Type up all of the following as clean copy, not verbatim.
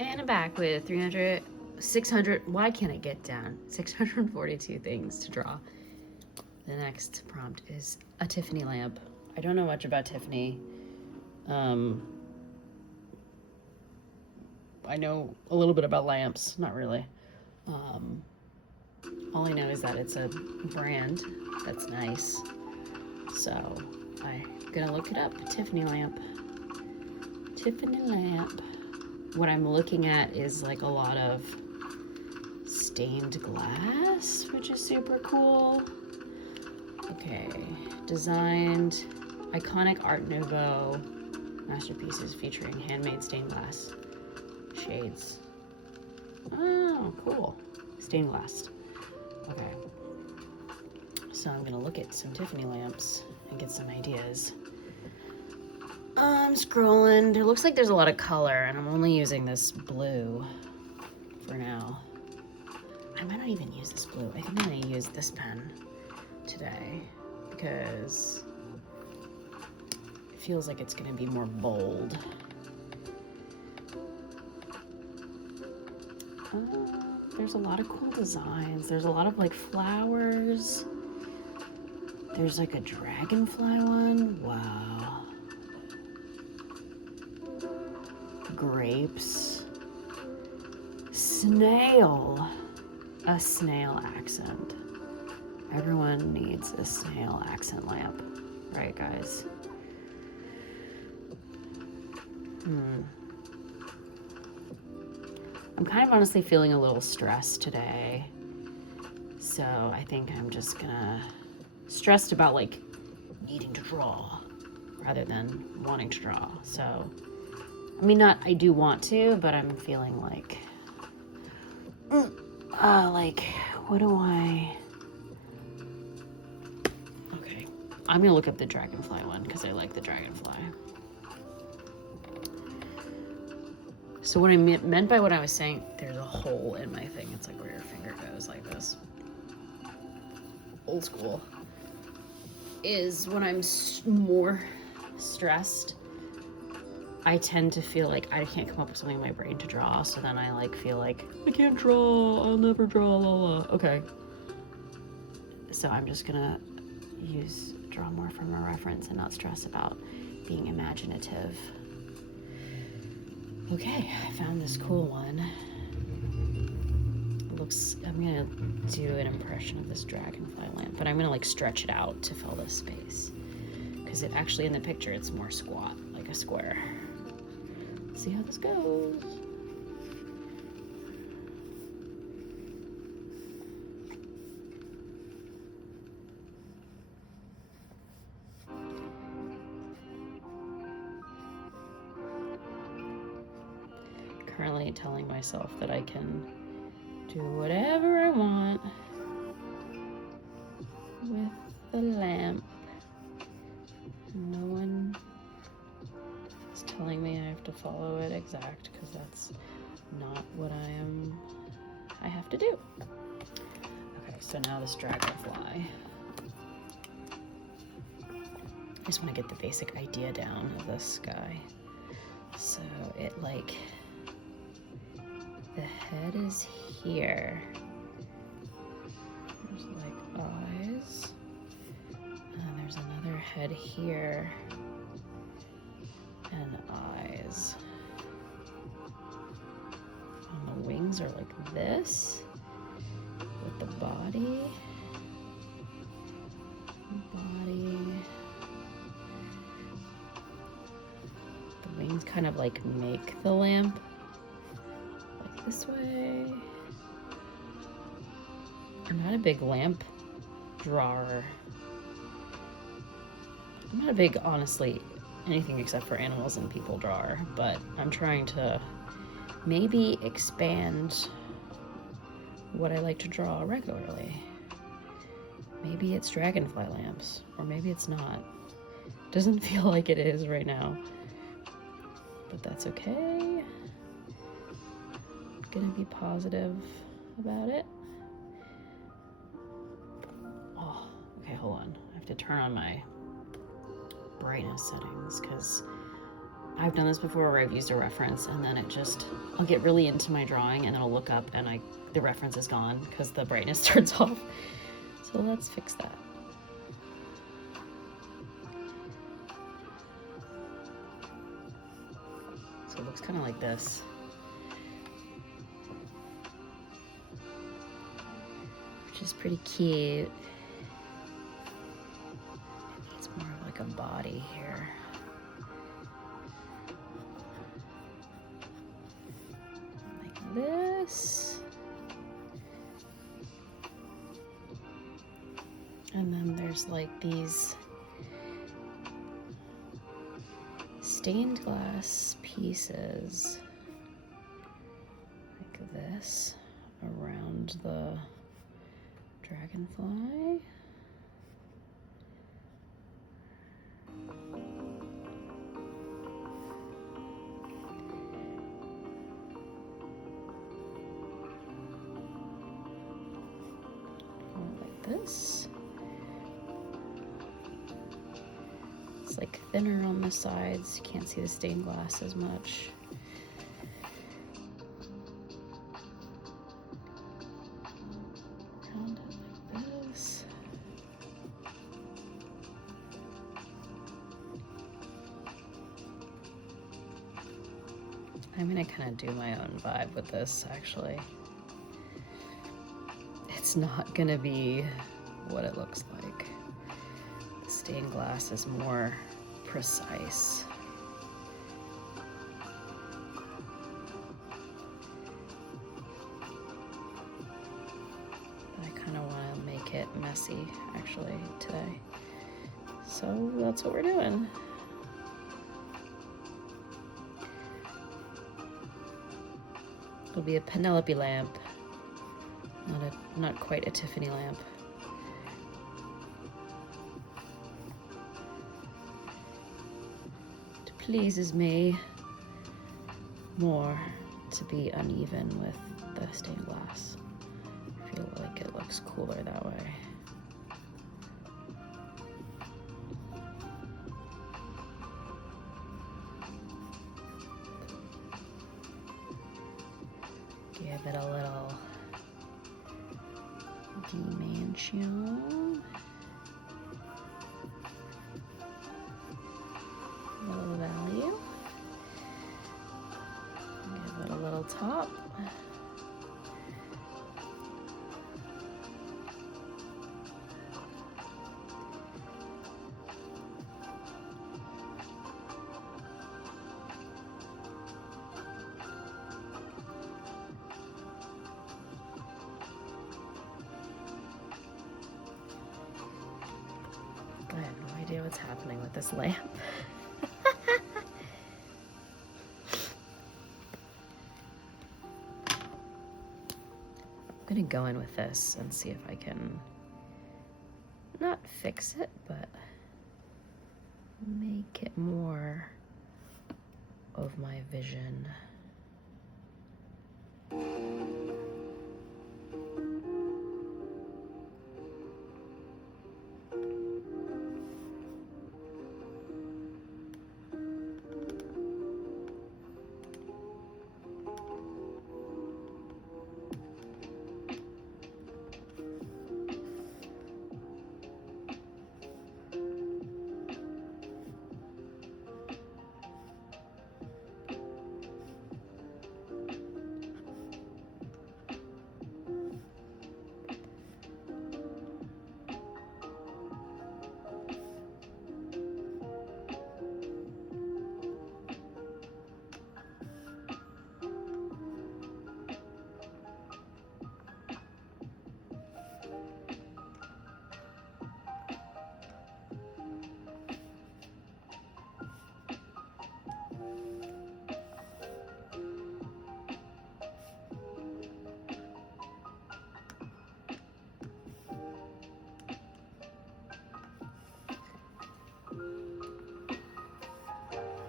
And I'm back with 600, why can't I get down? 642 things to draw. The next prompt is a Tiffany lamp. I don't know much about Tiffany. I know a little bit about lamps, not really. All I know is that it's a brand that's nice. So I'm gonna look it up. Tiffany lamp. Tiffany lamp. What I'm looking at is like a lot of stained glass, which is super cool. Okay, designed iconic Art Nouveau masterpieces featuring handmade stained glass shades. Oh, cool. Stained glass. Okay. So I'm gonna look at some Tiffany lamps and get some ideas. I'm scrolling. It looks like there's a lot of color, and I'm only using this blue for now. I might not even use this blue. I think I'm gonna use this pen today because it feels like it's gonna be more bold. There's a lot of cool designs. There's a lot of like flowers. There's like a dragonfly one. Wow. Grapes. Snail. A snail accent. Everyone needs a snail accent lamp. Right, guys? I'm kind of honestly feeling a little stressed today. So I think I'm just gonna stressed about like needing to draw rather than wanting to draw. So I mean, not I do want to, but I'm feeling like what do I? Okay, I'm gonna look up the dragonfly one because I like the dragonfly. So what I meant by what I was saying, there's a hole in my thing. It's like where your finger goes, like this. Old school. Is when I'm more stressed, I tend to feel like I can't come up with something in my brain to draw. So then I like feel like I can't draw. I'll never draw. La la. Okay. So I'm just gonna draw more from a reference and not stress about being imaginative. Okay, I found this cool one. I'm gonna do an impression of this dragonfly lamp, but I'm gonna like stretch it out to fill this space. Because it actually in the picture it's more squat, like a square. Let's see how this goes. Currently telling myself that I can do whatever I want with the lamp. No one is telling me I have to follow it exact because that's not what I have to do. Okay, so now this dragonfly. I just want to get the basic idea down of this guy. So it like, the head is here. There's like eyes. And there's another head here. And eyes. And the wings are like this. With the body. The wings kind of like make the lamp. Like this way. I'm not a big lamp drawer. I'm not a big, honestly, anything except for animals and people drawer, but I'm trying to maybe expand what I like to draw regularly. Maybe it's dragonfly lamps, or maybe it's not. Doesn't feel like it is right now, but that's okay. I'm gonna be positive about it. Oh, okay, hold on. I have to turn on my brightness settings because I've done this before where I've used a reference and then I'll get really into my drawing and then I'll look up and the reference is gone because the brightness turns off. So let's fix that. So it looks kind of like this. Which is pretty cute. It needs more of like a body here. Like this. And then there's like these stained glass pieces like this around the dragonfly. Like this. It's like thinner on the sides. You can't see the stained glass as much. Round it like this. I'm gonna kind of do my own vibe with this, actually. It's not gonna be what it looks like. The stained glass is more precise. But I kind of want to make it messy, actually, today. So that's what we're doing. It'll be a Penelope lamp, not quite a Tiffany lamp. It pleases me more to be uneven with the stained glass. I feel like it looks cooler that way. Give it a little dimension. A little value. Give it a little top. I have no idea what's happening with this lamp. I'm gonna go in with this and see if I can not fix it, but make it more of my vision.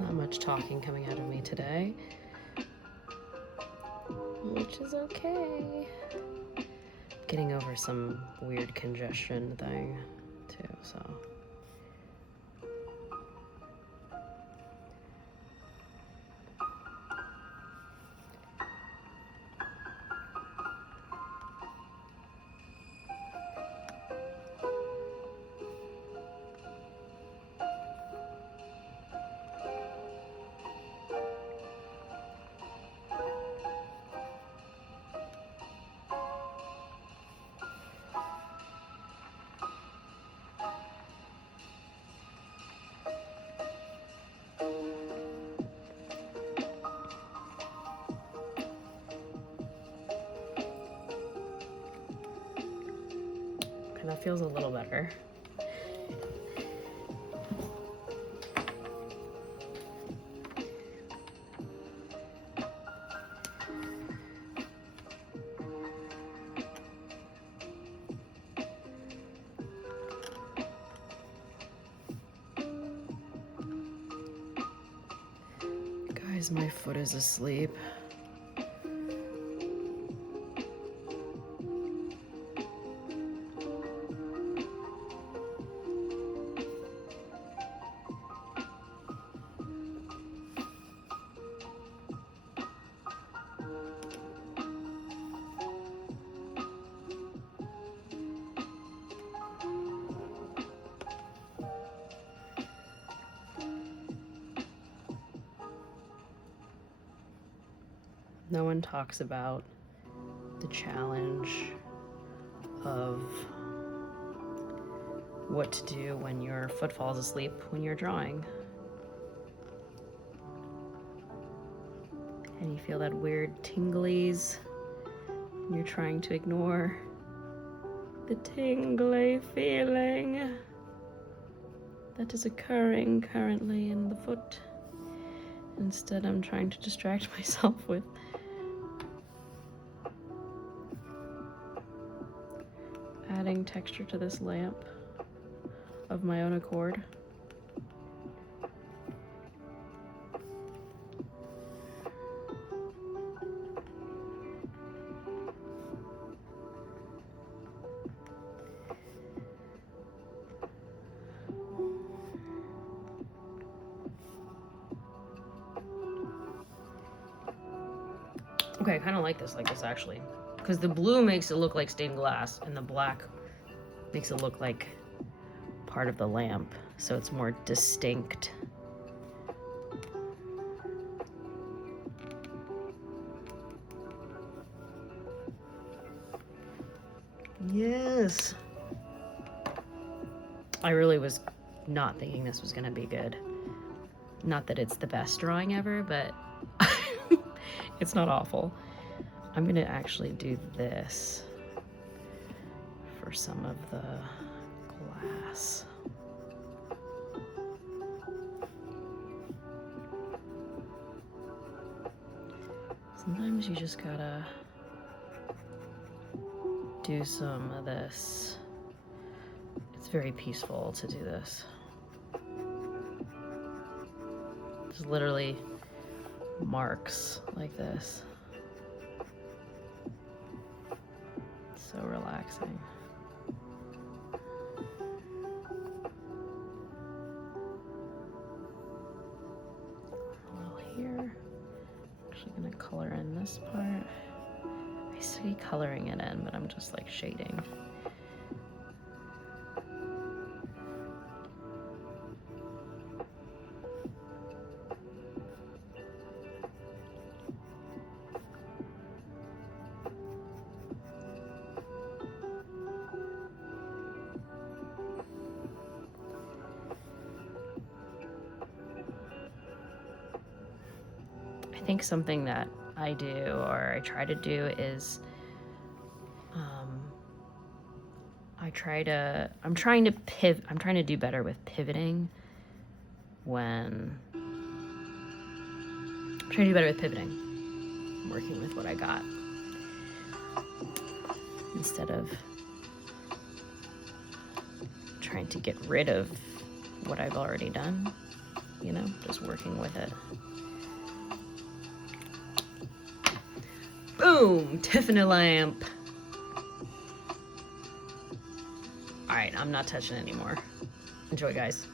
Not much talking coming out of me today, which is okay. Getting over some weird congestion thing too, so. that feels a little better. Guys, my foot is asleep. No one talks about the challenge of what to do when your foot falls asleep when you're drawing. And you feel that weird tinglies, and you're trying to ignore the tingly feeling that is occurring currently in the foot. Instead, I'm trying to distract myself with adding texture to this lamp of my own accord. Okay, I kind of like this actually, because the blue makes it look like stained glass and the black makes it look like part of the lamp, so it's more distinct. Yes. I really was not thinking this was gonna be good. Not that it's the best drawing ever, but it's not awful. I'm gonna actually do this for some of the glass. Sometimes you just gotta do some of this. It's very peaceful to do this. Just literally marks like this. It's so relaxing. A little here. Actually gonna color in this part. I say coloring it in, but I'm just like shading. I think something that I do, or I try to do, is I'm trying to do better with pivoting when I'm trying to do better with pivoting. I'm working with what I got instead of trying to get rid of what I've already done, you know, just working with it. Boom! Tiffany lamp. All right, I'm not touching it anymore. Enjoy, guys.